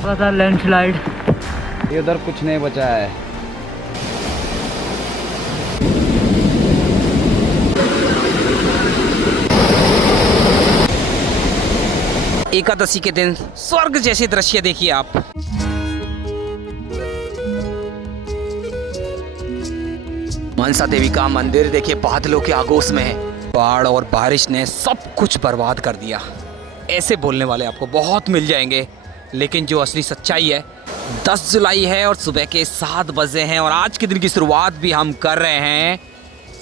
पता लैंडस्लाइड, इधर कुछ नहीं बचा है। एकादशी के दिन स्वर्ग जैसे दृश्य देखिए आप। मनसा देवी का मंदिर देखिए बादलों के आगोश में है। बाढ़ और बारिश ने सब कुछ बर्बाद कर दिया। ऐसे बोलने वाले आपको बहुत मिल जाएंगे, लेकिन जो असली सच्चाई है, 10 जुलाई है और सुबह के 7 बजे हैं और आज के दिन की शुरुआत भी हम कर रहे हैं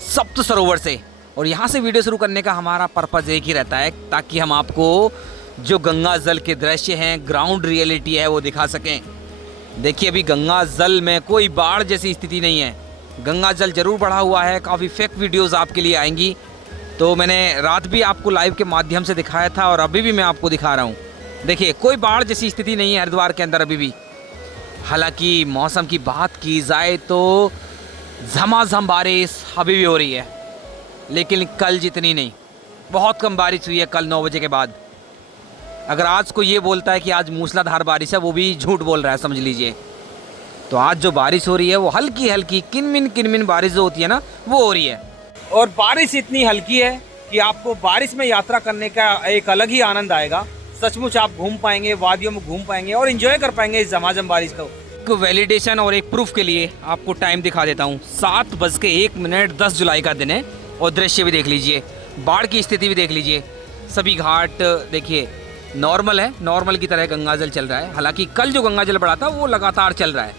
सप्त सरोवर से। और यहाँ से वीडियो शुरू करने का हमारा पर्पज़ एक ही रहता है, ताकि हम आपको जो गंगा जल के दृश्य हैं, ग्राउंड रियलिटी है, वो दिखा सकें। देखिए अभी गंगा जल में कोई बाढ़ जैसी स्थिति नहीं है। गंगा जल ज़रूर बढ़ा हुआ है, काफ़ी फेक वीडियोस आपके लिए आएंगी। तो मैंने रात भी आपको लाइव के माध्यम से दिखाया था और अभी भी मैं आपको दिखा रहा हूँ। देखिए कोई बाढ़ जैसी स्थिति नहीं है हरिद्वार के अंदर अभी भी। हालांकि मौसम की बात की जाए तो झमाझम बारिश अभी भी हो रही है, लेकिन कल जितनी नहीं। बहुत कम बारिश हुई है कल 9 बजे के बाद। अगर आज कोई ये बोलता है कि आज मूसलाधार बारिश है, वो भी झूठ बोल रहा है, समझ लीजिए। तो आज जो बारिश हो रही है वो हल्की हल्की किनमिन बारिश जो होती है ना, वो हो रही है। और बारिश इतनी हल्की है कि आपको बारिश में यात्रा करने का एक अलग ही आनंद आएगा। सचमुच आप घूम पाएंगे, वादियों में घूम पाएंगे और एंजॉय कर पाएंगे इस झमाझम बारिश को। एक वैलिडेशन और एक प्रूफ के लिए आपको टाइम दिखा देता हूँ। 7:01 10 जुलाई का दिन है और दृश्य भी देख लीजिए, बाढ़ की स्थिति भी देख लीजिए। सभी घाट देखिए नॉर्मल है, नॉर्मल की तरह गंगाजल चल रहा है। हालांकि कल जो गंगाजल बढ़ा था वो लगातार चल रहा है।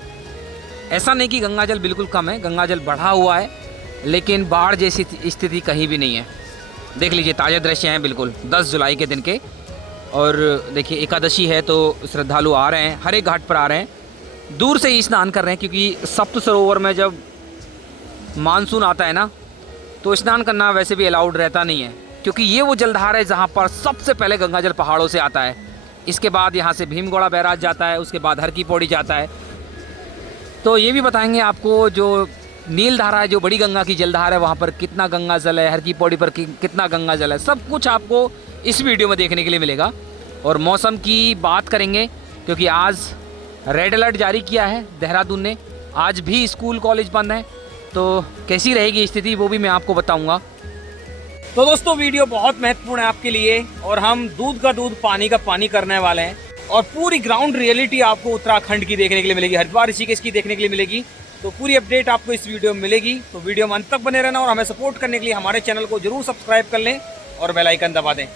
ऐसा नहीं कि गंगाजल बिल्कुल कम है, गंगाजल बढ़ा हुआ है, लेकिन बाढ़ जैसी स्थिति कहीं भी नहीं है। देख लीजिए ताज़ा दृश्य हैं बिल्कुल 10 जुलाई के दिन के। और देखिए एकादशी है तो श्रद्धालु आ रहे हैं, हर एक घाट पर आ रहे हैं। दूर से ही स्नान कर रहे हैं, क्योंकि सप्त सरोवर में जब मानसून आता है ना, तो स्नान करना वैसे भी अलाउड रहता नहीं है, क्योंकि ये वो जलधार है जहाँ पर सबसे पहले गंगाजल पहाड़ों से आता है। इसके बाद यहाँ से भीमगौड़ा बैराज जाता है, उसके बाद हर की पौड़ी जाता है। तो ये भी बताएंगे आपको जो नीलधारा है, जो बड़ी गंगा की जलधार है, वहाँ पर कितना गंगा जल है, हर की पौड़ी पर कितना गंगा जल है, सब कुछ आपको इस वीडियो में देखने के लिए मिलेगा। और मौसम की बात करेंगे, क्योंकि आज रेड अलर्ट जारी किया है देहरादून ने। आज भी स्कूल कॉलेज बंद हैं, तो कैसी रहेगी स्थिति वो भी मैं आपको बताऊँगा। तो दोस्तों वीडियो बहुत महत्वपूर्ण है आपके लिए, और हम दूध का दूध पानी का पानी करने वाले हैं। और पूरी ग्राउंड रियलिटी आपको उत्तराखंड की देखने के लिए मिलेगी, हरिद्वार ऋषिकेश की देखने के लिए मिलेगी। तो पूरी अपडेट आपको इस वीडियो में मिलेगी। तो वीडियो में अंत तक बने रहना और हमें सपोर्ट करने के लिए हमारे चैनल को जरूर सब्सक्राइब कर लें और बेल आइकन दबा दें।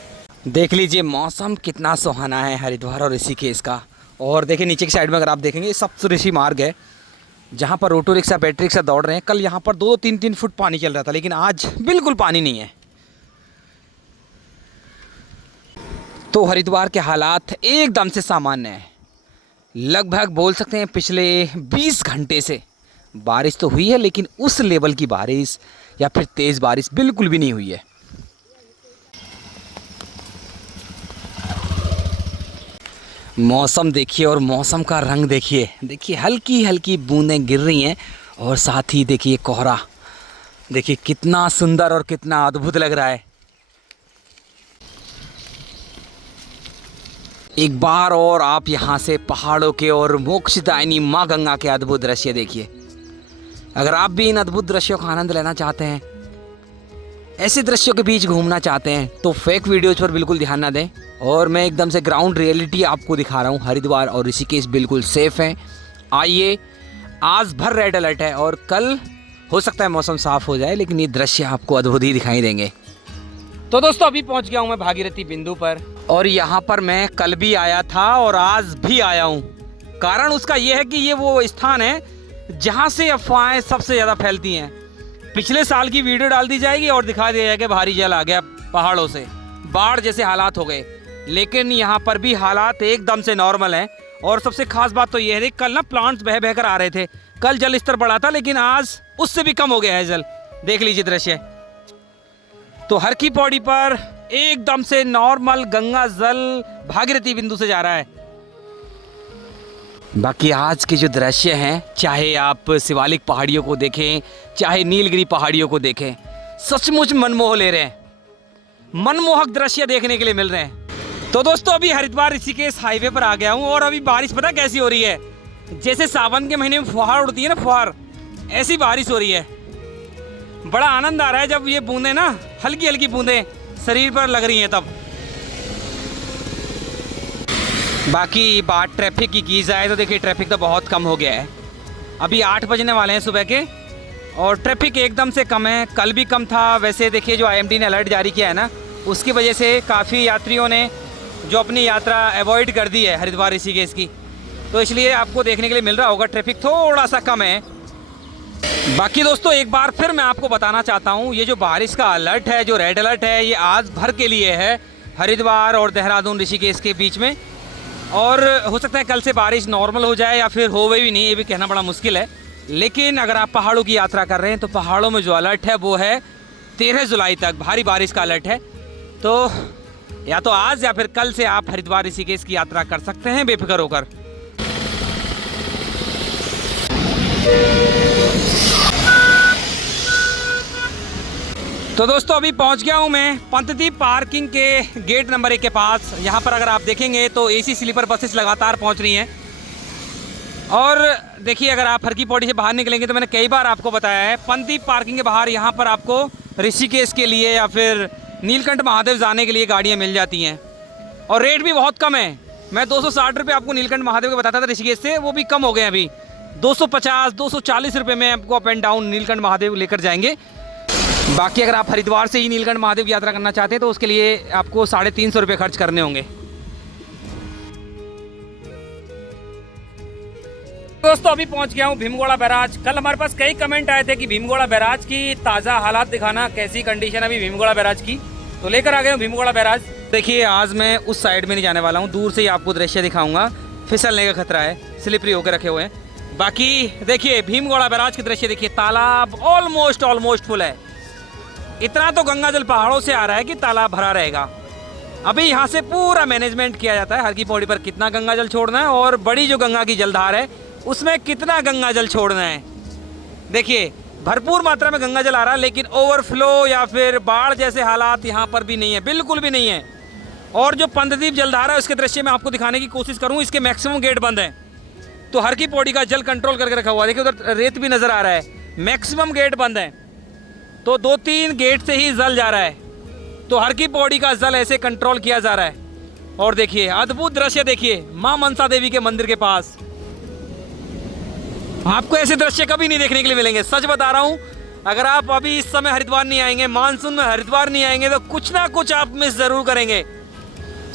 देख लीजिए मौसम कितना सुहाना है हरिद्वार और ऋषिकेश का। और देखिए नीचे की साइड में अगर आप देखेंगे सप्तऋषि मार्ग है, जहाँ पर ऑटो रिक्शा बैटरी रिक्शा दौड़ रहे हैं। कल यहाँ पर 2-3 फुट पानी चल रहा था, लेकिन आज बिल्कुल पानी नहीं है। तो हरिद्वार के हालात एकदम से सामान्य है। लगभग बोल सकते हैं पिछले 20 घंटे से बारिश तो हुई है, लेकिन उस लेवल की बारिश या फिर तेज़ बारिश बिल्कुल भी नहीं हुई है। मौसम देखिए और मौसम का रंग देखिए। देखिए हल्की हल्की बूंदें गिर रही हैं और साथ ही देखिए कोहरा। देखिए कितना सुंदर और कितना अद्भुत लग रहा है। एक बार और आप यहाँ से पहाड़ों के और मोक्षदायिनी माँ गंगा के अद्भुत दृश्य देखिए। अगर आप भी इन अद्भुत दृश्यों का आनंद लेना चाहते हैं, ऐसे दृश्यों के बीच घूमना चाहते हैं, तो फेक वीडियोज पर बिल्कुल ध्यान ना दें। और मैं एकदम से ग्राउंड रियलिटी आपको दिखा रहा हूँ। हरिद्वार और ऋषिकेश बिल्कुल सेफ हैं। आइए, आज भर रेड अलर्ट है और कल हो सकता है मौसम साफ हो जाए, लेकिन ये दृश्य आपको अद्भुत ही दिखाई देंगे। तो दोस्तों अभी पहुंच गया हूं मैं भागीरथी बिंदु पर, और यहाँ पर मैं कल भी आया था और आज भी आया हूं। कारण उसका यह है कि ये वो स्थान है जहां से अफवाहें सबसे ज़्यादा फैलती हैं। पिछले साल की वीडियो डाल दी जाएगी और दिखा दिया जाएगा भारी जल आ गया पहाड़ों से, बाढ़ जैसे हालात हो गए। लेकिन यहाँ पर भी हालात एकदम से नॉर्मल हैं। और सबसे खास बात तो ये है, कल ना प्लांट्स बह बह कर आ रहे थे। कल जल स्तर बढ़ा था, लेकिन आज उससे भी कम हो गया है जल। देख लीजिए दृश्य। तो हर की पौड़ी पर एकदम से नॉर्मल गंगा जल भागीरथी बिंदु से जा रहा है। बाकी आज के जो दृश्य हैं, चाहे आप शिवालिक पहाड़ियों को देखें, चाहे नीलगिरी पहाड़ियों को देखें, सचमुच मनमोह ले रहे हैं। मनमोहक दृश्य देखने के लिए मिल रहे हैं। तो दोस्तों अभी हरिद्वार ऋषिकेश हाईवे पर आ गया हूँ और अभी बारिश पता कैसी हो रही है, जैसे सावन के महीने में फुहार उड़ती है ना, फुहार, ऐसी बारिश हो रही है। बड़ा आनंद आ रहा है जब ये बूंदें ना, हल्की हल्की बूंदें शरीर पर लग रही हैं तब। बाकी बात ट्रैफिक की जाए तो देखिए ट्रैफिक तो बहुत कम हो गया है। अभी 8 बजने वाले हैं सुबह के और ट्रैफिक एकदम से कम है। कल भी कम था। वैसे देखिए जो IMD ने अलर्ट जारी किया है ना, उसकी वजह से काफ़ी यात्रियों ने जो अपनी यात्रा अवॉइड कर दी है हरिद्वार ऋषिकेश की, तो इसलिए आपको देखने के लिए मिल रहा होगा ट्रैफिक थोड़ा सा कम है। बाकी दोस्तों एक बार फिर मैं आपको बताना चाहता हूँ, ये जो बारिश का अलर्ट है, जो रेड अलर्ट है, ये आज भर के लिए है हरिद्वार और देहरादून ऋषिकेश के बीच में। और हो सकता है कल से बारिश नॉर्मल हो जाए या फिर हो भी नहीं, ये भी कहना बड़ा मुश्किल है। लेकिन अगर आप पहाड़ों की यात्रा कर रहे हैं तो पहाड़ों में जो अलर्ट है वो है 13 जुलाई तक भारी बारिश का अलर्ट है। तो या तो आज या फिर कल से आप हरिद्वार ऋषिकेश की यात्रा कर सकते हैं बेफिक्र होकर। तो दोस्तों अभी पहुंच गया हूं मैं पंतदीप पार्किंग के गेट नंबर 1 के पास। यहां पर अगर आप देखेंगे तो AC स्लीपर बसेस लगातार पहुंच रही हैं। और देखिए अगर आप हरकी पौड़ी से बाहर निकलेंगे तो मैंने कई बार आपको बताया है, पंतदीप पार्किंग के बाहर यहाँ पर आपको ऋषिकेश के लिए या फिर नीलकंठ महादेव जाने के लिए गाड़ियाँ मिल जाती हैं और रेट भी बहुत कम है। मैं 260 रुपये आपको नीलकंठ महादेव के बताता था ऋषिकेश से, वो भी कम हो गए अभी 250 240 रुपये में आपको up and down Neelkanth Mahadev लेकर जाएंगे। बाकी अगर आप हरिद्वार से ही नीलकंठ महादेव की यात्रा करना चाहते हैं तो उसके लिए आपको 350 रुपये खर्च करने होंगे। दोस्तों अभी पहुंच गया हूं भीमगोड़ा बैराज। कल हमारे पास कई कमेंट आए थे कि भीमगोड़ा बैराज की ताज़ा हालात दिखाना, कैसी कंडीशन है अभी भीमगोड़ा बैराज की, तो लेकर आ गए हूं भीमगोड़ा बैराज। देखिए आज मैं उस साइड में नहीं जाने वाला हूं, दूर से ही आपको दृश्य दिखाऊंगा। फिसलने का खतरा है, स्लिपरी होकर रखे हुए हैं। बाकी देखिए भीमगोड़ा बैराज के दृश्य देखिए, तालाब ऑलमोस्ट फुल है। इतना तो गंगा जल पहाड़ों से आ रहा है कि तालाब भरा रहेगा। अभी यहाँ से पूरा मैनेजमेंट किया जाता है, हर की पौड़ी पर कितना गंगा जल छोड़ना है और बड़ी जो गंगा की जलधार है उसमें कितना गंगा जल छोड़ना है। देखिए भरपूर मात्रा में गंगा जल आ रहा है, लेकिन ओवरफ्लो या फिर बाढ़ जैसे हालात यहाँ पर भी नहीं है, बिल्कुल भी नहीं है। और जो पंतदीप जलधारा है उसके दृश्य में आपको दिखाने की कोशिश करूँ, इसके मैक्सिमम गेट बंद हैं, तो हर की पौड़ी का जल कंट्रोल करके रखा हुआ है। देखिए उधर रेत भी नज़र आ रहा है, मैक्सिमम गेट बंद हैं, तो 2-3 गेट से ही जल जा रहा है। तो हर की पौड़ी का जल ऐसे कंट्रोल किया जा रहा है। और देखिए अद्भुत दृश्य, देखिए माँ मनसा देवी के मंदिर के पास आपको ऐसे दृश्य कभी नहीं देखने के लिए मिलेंगे। सच बता रहा हूँ, अगर आप अभी इस समय हरिद्वार नहीं आएंगे, मानसून में हरिद्वार नहीं आएंगे, तो कुछ ना कुछ आप मिस जरूर करेंगे।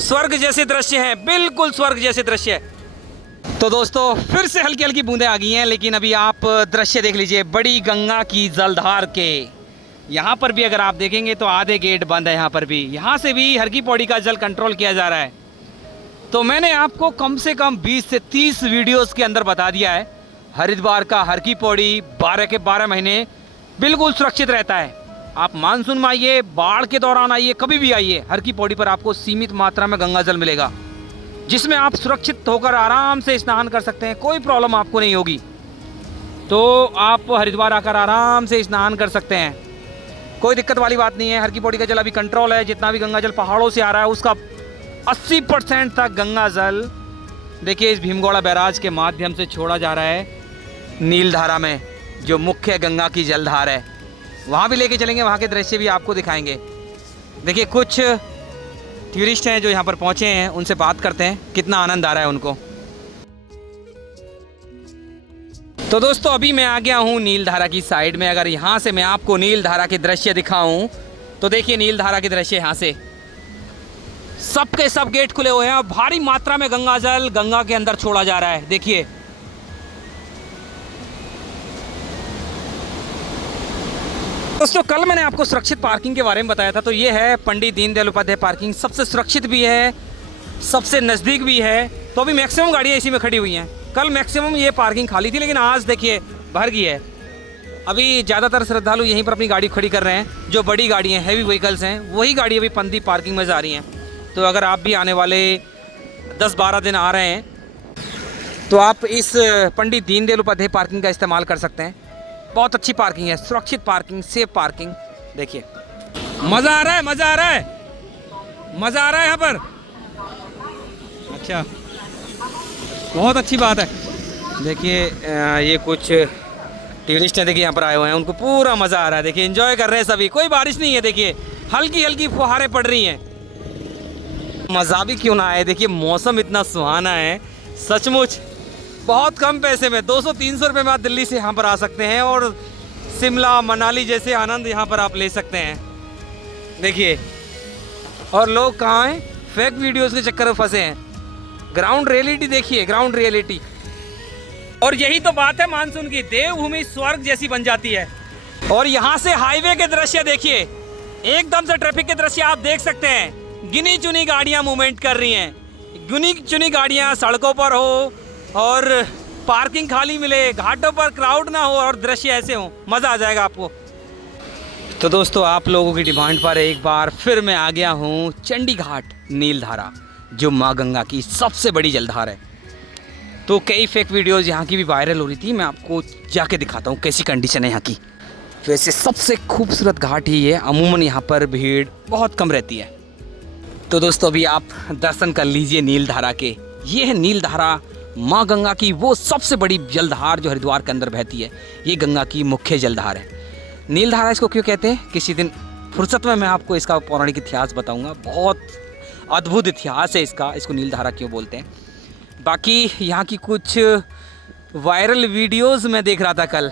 स्वर्ग जैसे दृश्य हैं, बिल्कुल स्वर्ग जैसे दृश्य। तो दोस्तों फिर से हल्की हल्की बूंदें आ गई हैं, लेकिन अभी आप दृश्य देख लीजिए बड़ी गंगा की जलधार के। यहाँ पर भी अगर आप देखेंगे तो आधे गेट बंद है, यहाँ पर भी, यहाँ से भी हर की पौड़ी का जल कंट्रोल किया जा रहा है। तो मैंने आपको कम से कम 20 से 30 वीडियोस के अंदर बता दिया है, हरिद्वार का हर की पौड़ी 12 के 12 महीने बिल्कुल सुरक्षित रहता है। आप मानसून में आइए, बाढ़ के दौरान आइए, कभी भी आइए, हर की पौड़ी पर आपको सीमित मात्रा में गंगा जल मिलेगा, जिसमें आप सुरक्षित होकर आराम से स्नान कर सकते हैं, कोई प्रॉब्लम आपको नहीं होगी। तो आप हरिद्वार आकर आराम से स्नान कर सकते हैं, कोई दिक्कत वाली बात नहीं है। हर की पौड़ी का जल अभी कंट्रोल है, जितना भी गंगा जल पहाड़ों से आ रहा है उसका 80% तक गंगा जल देखिए इस भीमगोड़ा बैराज के माध्यम से छोड़ा जा रहा है नीलधारा में, जो मुख्य गंगा की जलधार है। वहाँ भी लेके चलेंगे, वहाँ के दृश्य भी आपको दिखाएंगे। देखिए कुछ टूरिस्ट हैं जो यहाँ पर पहुँचे हैं, उनसे बात करते हैं कितना आनंद आ रहा है उनको। तो दोस्तों अभी मैं आ गया हूँ नीलधारा की साइड में। अगर यहाँ से मैं आपको नीलधारा के दृश्य दिखाऊं तो देखिए नीलधारा के दृश्य यहाँ से सबके सब गेट खुले हुए हैं और भारी मात्रा में गंगा जल गंगा के अंदर छोड़ा जा रहा है। देखिए दोस्तों कल मैंने आपको सुरक्षित पार्किंग के बारे में बताया था, तो ये है पंडित दीनदयाल उपाध्याय पार्किंग। सबसे सुरक्षित भी है, सबसे नज़दीक भी है। तो अभी मैक्सिमम गाड़ियाँ इसी में खड़ी हुई हैं। कल मैक्सिमम ये पार्किंग खाली थी, लेकिन आज देखिए भर गई है। अभी ज़्यादातर श्रद्धालु यहीं पर अपनी गाड़ी खड़ी कर रहे हैं। जो बड़ी गाड़ी हैं, हैवी व्हीकल्स हैं, वही गाड़ी अभी पंतदीप पार्किंग में जा रही हैं। तो अगर आप भी आने वाले 10-12 दिन आ रहे हैं तो आप इस पंडित दीनदयाल उपाध्याय पार्किंग का इस्तेमाल कर सकते हैं। बहुत अच्छी पार्किंग है, सुरक्षित पार्किंग, सेफ पार्किंग। देखिए मज़ा आ रहा है, मज़ा आ रहा है, मज़ा आ रहा है यहाँ पर। अच्छा, बहुत अच्छी बात है। देखिए ये कुछ टूरिस्ट हैं, देखिए यहाँ पर आए हुए हैं, उनको पूरा मज़ा आ रहा है। देखिए एंजॉय कर रहे हैं सभी, कोई बारिश नहीं है। देखिए हल्की हल्की फुहारें पड़ रही हैं, मज़ा भी क्यों ना आए। देखिए मौसम इतना सुहाना है सचमुच। बहुत कम पैसे में 200-300 रुपये में आप दिल्ली से यहाँ पर आ सकते हैं और शिमला मनाली जैसे आनंद यहाँ पर आप ले सकते हैं। देखिए और लोग कहाँ हैं, फेक वीडियोस के चक्कर में फंसे हैं। ग्राउंड रियलिटी देखिए, ग्राउंड रियलिटी। और यही तो बात है मानसून की, देवभूमि स्वर्ग जैसी बन जाती है। और यहाँ से हाईवे के दृश्य देखिए, एकदम से ट्रैफिक के दृश्य आप देख सकते हैं। गिनी चुनी गाड़ियाँ मूवमेंट कर रही हैं, गिनी चुनी गाड़ियाँ सड़कों पर हो और पार्किंग खाली मिले, घाटों पर क्राउड ना हो और दृश्य ऐसे हो, मज़ा आ जाएगा आपको। तो दोस्तों आप लोगों की डिमांड पर एक बार फिर मैं आ गया हूँ चंडी घाट नीलधारा, जो माँ गंगा की सबसे बड़ी जलधार है। तो कई फेक वीडियोज़ यहाँ की भी वायरल हो रही थी, मैं आपको जाके दिखाता हूँ कैसी कंडीशन है यहाँ की। वैसे सबसे खूबसूरत घाट ही है, अमूमन यहाँ पर भीड़ बहुत कम रहती है। तो दोस्तों अभी आप दर्शन कर लीजिए नीलधारा के। ये है नीलधारा, माँ गंगा की वो सबसे बड़ी जलधार जो हरिद्वार के अंदर बहती है। ये गंगा की मुख्य जलधार है। नीलधारा इसको क्यों कहते हैं, किसी दिन फुर्सत में मैं आपको इसका पौराणिक इतिहास बताऊंगा। बहुत अद्भुत इतिहास है इसका, इसको नीलधारा क्यों बोलते हैं। बाकी यहाँ की कुछ वायरल वीडियोस मैं देख रहा था, कल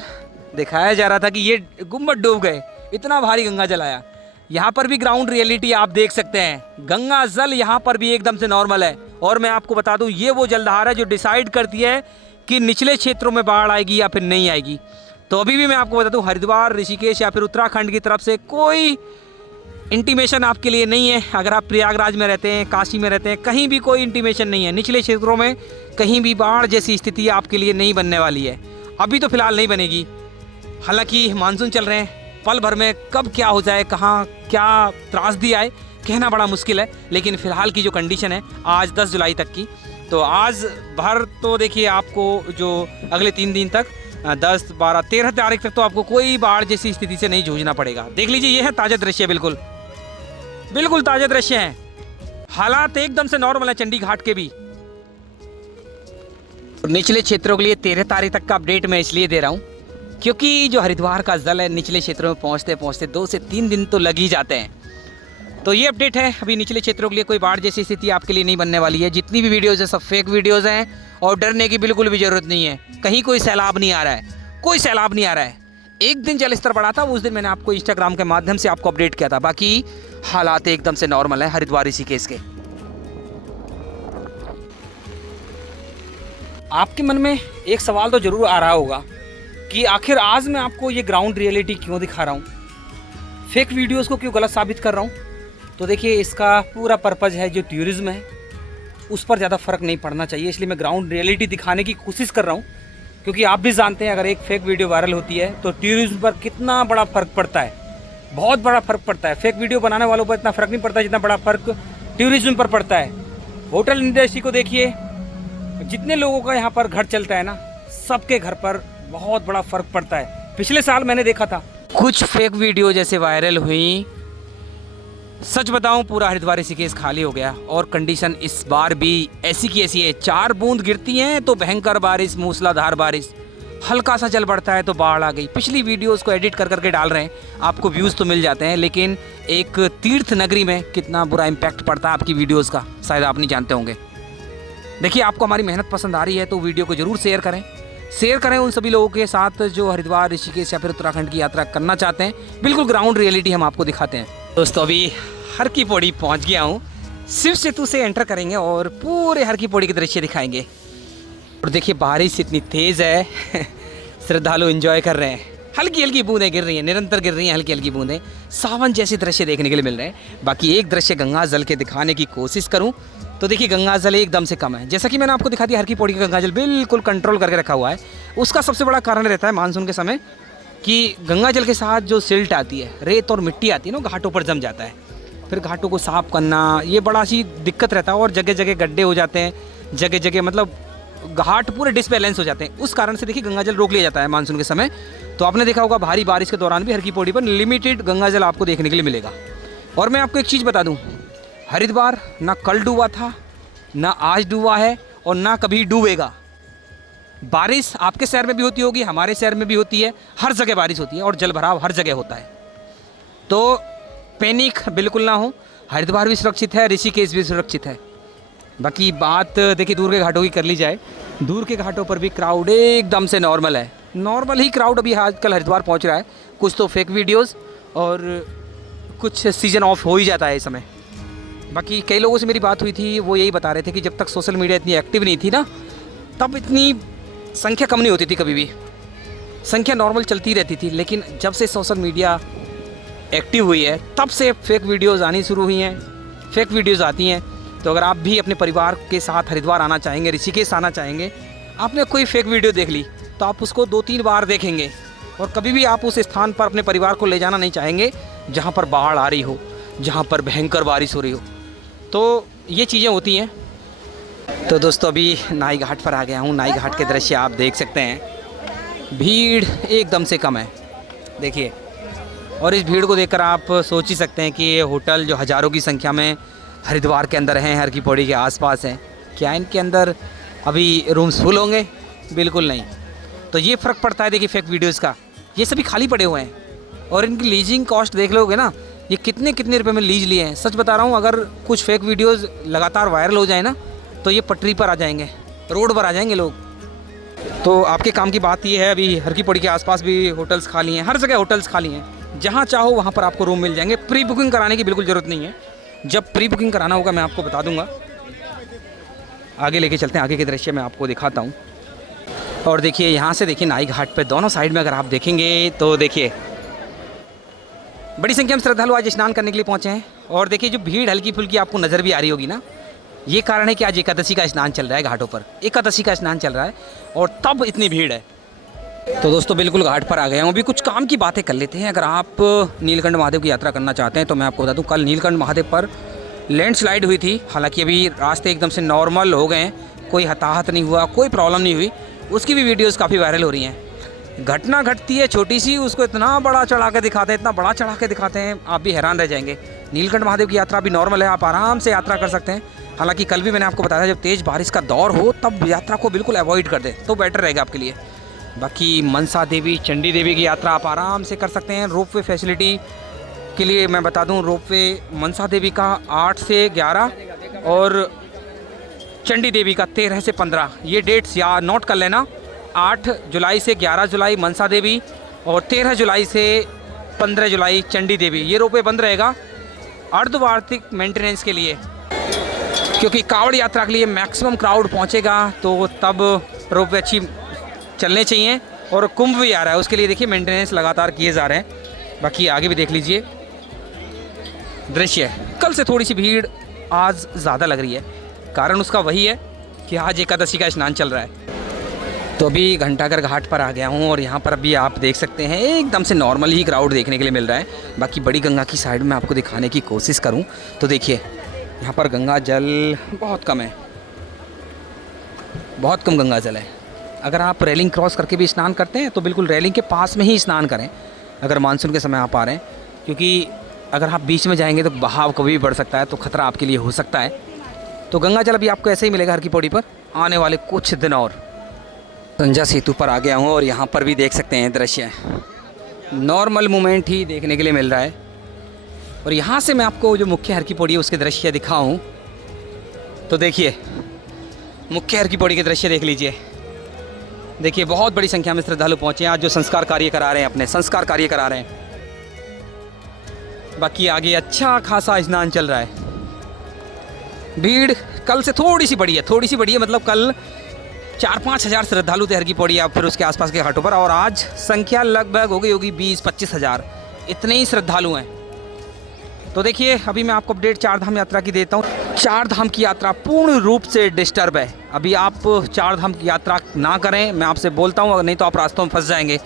दिखाया जा रहा था कि ये गुम्बद डूब गए, इतना भारी गंगा जल आया। यहाँ पर भी ग्राउंड रियलिटी आप देख सकते हैं, गंगा जल यहाँ पर भी एकदम से नॉर्मल है। और मैं आपको बता दूँ ये वो जलधार है जो डिसाइड करती है कि निचले क्षेत्रों में बाढ़ आएगी या फिर नहीं आएगी। तो अभी भी मैं आपको बता दूँ हरिद्वार, ऋषिकेश या फिर उत्तराखंड की तरफ से कोई इंटीमेशन आपके लिए नहीं है। अगर आप प्रयागराज में रहते हैं, काशी में रहते हैं, कहीं भी कोई इंटीमेशन नहीं है। निचले क्षेत्रों में कहीं भी बाढ़ जैसी स्थिति आपके लिए नहीं बनने वाली है, अभी तो फिलहाल नहीं बनेगी। हालांकि मानसून चल रहे हैं, पल भर में कब क्या हो जाए, कहाँ क्या त्रासदी आए, कहना बड़ा मुश्किल है। लेकिन फ़िलहाल की जो कंडीशन है आज 10 जुलाई तक की, तो आज भर तो देखिए आपको जो अगले 3 दिन तक 10, 12, 13 तारीख तक तो आपको कोई बाढ़ जैसी स्थिति से नहीं जूझना पड़ेगा। देख लीजिए ये है ताज़ा दृश्य, बिल्कुल बिल्कुल ताज़ा दृश्य हैं। हालात एकदम से नॉर्मल है चंडी घाट के भी। निचले क्षेत्रों के लिए 13 तारीख तक का अपडेट मैं इसलिए दे रहा हूँ क्योंकि जो हरिद्वार का जल है निचले क्षेत्रों में पहुँचते पहुँचते 2 से 3 दिन तो लग ही जाते हैं। तो ये अपडेट है, अभी निचले क्षेत्रों के लिए कोई बाढ़ जैसी स्थिति आपके लिए नहीं बनने वाली है। जितनी भी वीडियोज़ है सब फेक वीडियोज़ हैं और डरने की बिल्कुल भी ज़रूरत नहीं है। कहीं कोई सैलाब नहीं आ रहा है, कोई सैलाब नहीं आ रहा है। एक दिन जल स्तर बढ़ा था, उस दिन मैंने आपको इंस्टाग्राम के माध्यम से आपको अपडेट किया था। बाकी हालात एकदम से नॉर्मल है हरिद्वार ऋषिकेश के। आपके मन में एक सवाल तो जरूर आ रहा होगा कि आखिर आज मैं आपको ये ग्राउंड रियलिटी क्यों दिखा रहा हूँ, फेक वीडियोस को क्यों गलत साबित कर रहा हूँ। तो देखिए इसका पूरा पर्पज़ है जो टूरिज़्म है उस पर ज़्यादा फ़र्क नहीं पड़ना चाहिए, इसलिए मैं ग्राउंड रियलिटी दिखाने की कोशिश कर रहा हूँ। क्योंकि आप भी जानते हैं अगर एक फेक वीडियो वायरल होती है तो टूरिज्म पर कितना बड़ा फ़र्क पड़ता है, बहुत बड़ा फ़र्क पड़ता है। फेक वीडियो बनाने वालों पर इतना फ़र्क नहीं पड़ता जितना बड़ा फ़र्क टूरिज्म पर पड़ता है। होटल इंडस्ट्री को देखिए, जितने लोगों का यहाँ पर घर चलता है ना, सबके घर पर बहुत बड़ा फ़र्क पड़ता है। पिछले साल मैंने देखा था कुछ फेक वीडियो जैसे वायरल हुई, सच बताऊं पूरा हरिद्वार ऋषिकेश खाली हो गया। और कंडीशन इस बार भी ऐसी की ऐसी है, 4 बूंद गिरती हैं तो भयंकर बारिश, मूसलाधार बारिश, हल्का सा जल बढ़ता है तो बाढ़ आ गई। पिछली वीडियोस को एडिट कर करके डाल रहे हैं, आपको व्यूज़ तो मिल जाते हैं, लेकिन एक तीर्थ नगरी में कितना बुरा इम्पैक्ट पड़ता है आपकी वीडियोज़ का शायद आप नहीं जानते होंगे। देखिए आपको हमारी मेहनत पसंद आ रही है तो वीडियो को ज़रूर शेयर करें उन सभी लोगों के साथ जो हरिद्वार, ऋषिकेश या फिर उत्तराखंड की यात्रा करना चाहते हैं। बिल्कुल ग्राउंड रियलिटी हम आपको दिखाते हैं। दोस्तों अभी हर की पौड़ी पहुंच गया हूं, शिव सेतु से एंटर करेंगे और पूरे हर की पौड़ी के दृश्य दिखाएंगे। और देखिए बारिश इतनी तेज़ है श्रद्धालु एंजॉय कर रहे हैं, हल्की हल्की बूंदें गिर रही हैं, निरंतर गिर रही हैं हल्की हल्की बूंदें। सावन जैसे दृश्य देखने के लिए मिल रहे हैं। बाकी एक दृश्य गंगा जल के दिखाने की कोशिश करूं तो देखिए गंगा जल एकदम से कम है। जैसा कि मैंने आपको दिखा दिया हर की पौड़ी का गंगा जल बिल्कुल कंट्रोल करके रखा हुआ है। उसका सबसे बड़ा कारण रहता है मानसून के समय कि गंगा जल के साथ जो सिल्ट आती है, रेत और मिट्टी आती है ना, घाटों पर जम जाता है। फिर घाटों को साफ करना ये बड़ा सी दिक्कत रहता है और जगह जगह गड्ढे हो जाते हैं, जगह जगह मतलब घाट पूरे डिसबैलेंस हो जाते हैं। उस कारण से देखिए गंगा जल रोक लिया जाता है मानसून के समय। तो आपने देखा होगा भारी बारिश के दौरान भी हर की पौड़ी पर लिमिटेड गंगा जल आपको देखने के लिए मिलेगा। और मैं आपको एक चीज़ बता दूं, हरिद्वार ना कल डूबा था ना आज डूबा है और ना कभी डूबेगा। बारिश आपके शहर में भी होती होगी, हमारे शहर में भी होती है, हर जगह बारिश होती है और जल भराव हर जगह होता है। तो पैनिक बिल्कुल ना हो, हरिद्वार भी सुरक्षित है, ऋषिकेश भी सुरक्षित है। बाकी बात देखिए दूर के घाटों की कर ली जाए, दूर के घाटों पर भी क्राउड एकदम से नॉर्मल है, नॉर्मल ही क्राउड अभी आजकल हरिद्वार पहुंच रहा है। कुछ तो फेक वीडियोस और कुछ सीज़न ऑफ हो ही जाता है इस समय। बाकी कई लोगों से मेरी बात हुई थी, वो यही बता रहे थे कि जब तक सोशल मीडिया इतनी एक्टिव नहीं थी ना, तब इतनी संख्या कम नहीं होती थी, कभी भी संख्या नॉर्मल चलती रहती थी। लेकिन जब से सोशल मीडिया एक्टिव हुई है तब से फेक वीडियोस आनी शुरू हुई हैं, फेक वीडियोस आती हैं। तो अगर आप भी अपने परिवार के साथ हरिद्वार आना चाहेंगे, ऋषिकेश आना चाहेंगे, आपने कोई फेक वीडियो देख ली तो आप उसको 2-3 बार देखेंगे और कभी भी आप उस स्थान पर अपने परिवार को ले जाना नहीं चाहेंगे जहाँ पर बाढ़ आ रही हो, जहाँ पर भयंकर बारिश हो रही हो। तो ये चीज़ें होती हैं। तो दोस्तों अभी नाई घाट पर आ गया हूँ। नाई घाट के दृश्य आप देख सकते हैं, भीड़ एकदम से कम है देखिए। और इस भीड़ को देखकर आप सोच ही सकते हैं कि ये होटल जो हज़ारों की संख्या में हरिद्वार के अंदर हैं, हर की पौड़ी के आसपास हैं, क्या इनके अंदर अभी रूम्स फुल होंगे? बिल्कुल नहीं। तो ये फ़र्क पड़ता है देखिए फेक वीडियोज़ का। ये सभी खाली पड़े हुए हैं और इनकी लीजिंग कॉस्ट देख लोगे ना, ये कितने रुपए में लीज लिए हैं। सच बता रहा हूँ, अगर कुछ फेक वीडियोज़ लगातार वायरल हो जाए ना तो ये पटरी पर आ जाएंगे, रोड पर आ जाएंगे लोग। तो आपके काम की बात ये है, अभी हर की पौड़ी के आसपास भी होटल्स खाली हैं, हर जगह होटल्स खाली हैं। जहाँ चाहो वहाँ पर आपको रूम मिल जाएंगे। प्री बुकिंग कराने की बिल्कुल ज़रूरत नहीं है, जब प्री बुकिंग कराना होगा मैं आपको बता दूंगा। आगे लेके चलते हैं, आगे के दृश्य मैं आपको दिखाता हूँ। और देखिए यहाँ से देखिए नाई घाट पे दोनों साइड में अगर आप देखेंगे तो देखिए बड़ी संख्या में श्रद्धालु आज स्नान करने के लिए पहुँचे हैं। और देखिए जो भीड़ हल्की फुल्की आपको नज़र भी आ रही होगी ना, ये कारण है कि आज एकादशी का स्नान चल रहा है घाटों पर, एकादशी का स्नान चल रहा है और तब इतनी भीड़ है। तो दोस्तों बिल्कुल घाट पर आ गया हूँ। अभी कुछ काम की बातें कर लेते हैं। अगर आप नीलकंठ महादेव की यात्रा करना चाहते हैं तो मैं आपको बता दूं, कल नीलकंठ महादेव पर लैंडस्लाइड हुई थी। हालांकि अभी रास्ते एकदम से नॉर्मल हो गए हैं, कोई हताहत नहीं हुआ, कोई प्रॉब्लम नहीं हुई। उसकी भी वीडियोज़ काफ़ी वायरल हो रही हैं। घटना घटती है छोटी सी, उसको इतना बड़ा चढ़ा के दिखाते हैं, इतना बड़ा चढ़ा के दिखाते हैं, आप भी हैरान रह जाएंगे। नीलकंठ महादेव की यात्रा अभी नॉर्मल है, आप आराम से यात्रा कर सकते हैं। हालांकि कल भी मैंने आपको बताया जब तेज़ बारिश का दौर हो तब यात्रा को बिल्कुल अवॉइड कर दें तो बेटर रहेगा आपके लिए। बाकी मनसा देवी, चंडी देवी की यात्रा आप आराम से कर सकते हैं। रोपवे फैसिलिटी के लिए मैं बता दूं, रोपवे मनसा देवी का 8 से 11 और चंडी देवी का 13 से 15, ये डेट्स या नोट कर लेना। 8 जुलाई से 11 जुलाई मनसा देवी और 13 जुलाई से 15 जुलाई चंडी देवी, ये रोपवे बंद रहेगा अर्धवार्षिक मेंटेनेंस के लिए, क्योंकि कावड़ यात्रा के लिए मैक्सिमम क्राउड पहुंचेगा तो तब रोपवे अच्छी चलने चाहिए। और कुंभ भी आ रहा है, उसके लिए देखिए मेंटेनेंस लगातार किए जा रहे हैं। बाकी आगे भी देख लीजिए दृश्य। कल से थोड़ी सी भीड़ आज ज़्यादा लग रही है, कारण उसका वही है कि आज एकादशी का स्नान चल रहा है। तो अभी घंटाघर घाट पर आ गया हूँ और यहाँ पर भी आप देख सकते हैं एकदम से नॉर्मल ही क्राउड देखने के लिए मिल रहा है। बाकी बड़ी गंगा की साइड में आपको दिखाने की कोशिश करूँ तो देखिए यहाँ पर गंगा जल बहुत कम है, बहुत कम गंगा जल है। अगर आप रेलिंग क्रॉस करके भी स्नान करते हैं तो बिल्कुल रेलिंग के पास में ही स्नान करें अगर मानसून के समय आप आ रहे हैं, क्योंकि अगर आप बीच में जाएंगे तो बहाव कभी भी बढ़ सकता है, तो खतरा आपके लिए हो सकता है। तो गंगा जल अभी आपको ऐसे ही मिलेगा हर की पौड़ी पर आने वाले कुछ दिन और। संजा सेतु पर आ गया हूँ और यहाँ पर भी देख सकते हैं दृश्य, नॉर्मल मूवमेंट ही देखने के लिए मिल रहा है। और यहाँ से मैं आपको जो मुख्य हर की पौड़ी है उसके दृश्य दिखाऊँ तो देखिए मुख्य हर की पौड़ी के दृश्य देख लीजिए। देखिए बहुत बड़ी संख्या में श्रद्धालु पहुँचे हैं आज, जो संस्कार कार्य करा रहे हैं, अपने संस्कार कार्य करा रहे हैं। बाकी आगे अच्छा खासा स्नान चल रहा है। भीड़ कल से थोड़ी सी बढ़ी है, थोड़ी सी बढ़ी है, मतलब कल 4-5 हज़ार श्रद्धालु थे हर की पौड़ी या फिर उसके आसपास के घाटों पर, और आज संख्या लगभग हो गई होगी 20-25 हज़ार, इतने ही श्रद्धालु हैं। तो देखिए अभी मैं आपको अपडेट 4 धाम यात्रा की देता हूँ। 4 धाम की यात्रा पूर्ण रूप से डिस्टर्ब है। अभी आप 4 धाम की यात्रा ना करें, मैं आपसे बोलता हूँ, नहीं तो आप रास्तों में फंस जाएंगे,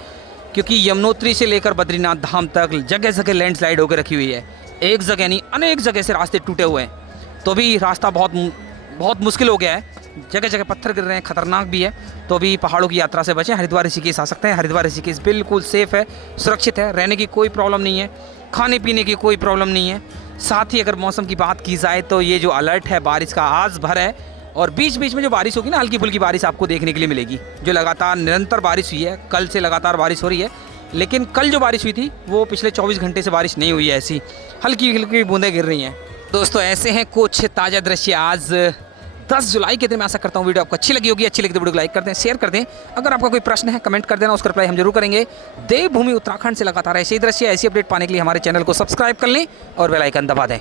क्योंकि यमुनोत्री से लेकर बद्रीनाथ धाम तक जगह जगह लैंडस्लाइड होकर रखी हुई है। एक जगह नहीं, अनेक जगह से रास्ते टूटे हुए हैं। तो भी रास्ता बहुत मुश्किल हो गया है, जगह जगह पत्थर गिर रहे हैं, खतरनाक भी है। तो अभी पहाड़ों की यात्रा से बचें, हरिद्वार ऋषिकेश आ सकते हैं। हरिद्वार ऋषिकेश बिल्कुल सेफ़ है, सुरक्षित है, रहने की कोई प्रॉब्लम नहीं है, खाने पीने की कोई प्रॉब्लम नहीं है। साथ ही अगर मौसम की बात की जाए तो ये जो अलर्ट है बारिश का आज भर है, और बीच बीच में जो बारिश होगी ना, हल्की फुल्की बारिश आपको देखने के लिए मिलेगी। जो लगातार निरंतर बारिश हुई है, कल से लगातार बारिश हो रही है, लेकिन कल जो बारिश हुई थी वो पिछले 24 घंटे से बारिश नहीं हुई है। ऐसी हल्की हल्की बूंदें गिर रही हैं। दोस्तों ऐसे हैं कुछ ताज़ा दृश्य आज 10 जुलाई के दिन। मैं आशा करता हूँ वीडियो आपको अच्छी लगी होगी। अच्छी लगी तो वीडियो को लाइक कर दें, शेयर कर दें। अगर आपका कोई प्रश्न है कमेंट कर देना, उसका रिप्लाई हम जरूर करेंगे। देवभूमि उत्तराखंड से लगातार ऐसे ही दृश्य, ऐसी अपडेट पाने के लिए हमारे चैनल को सब्सक्राइब कर लें और बेल आइकन दबा दें।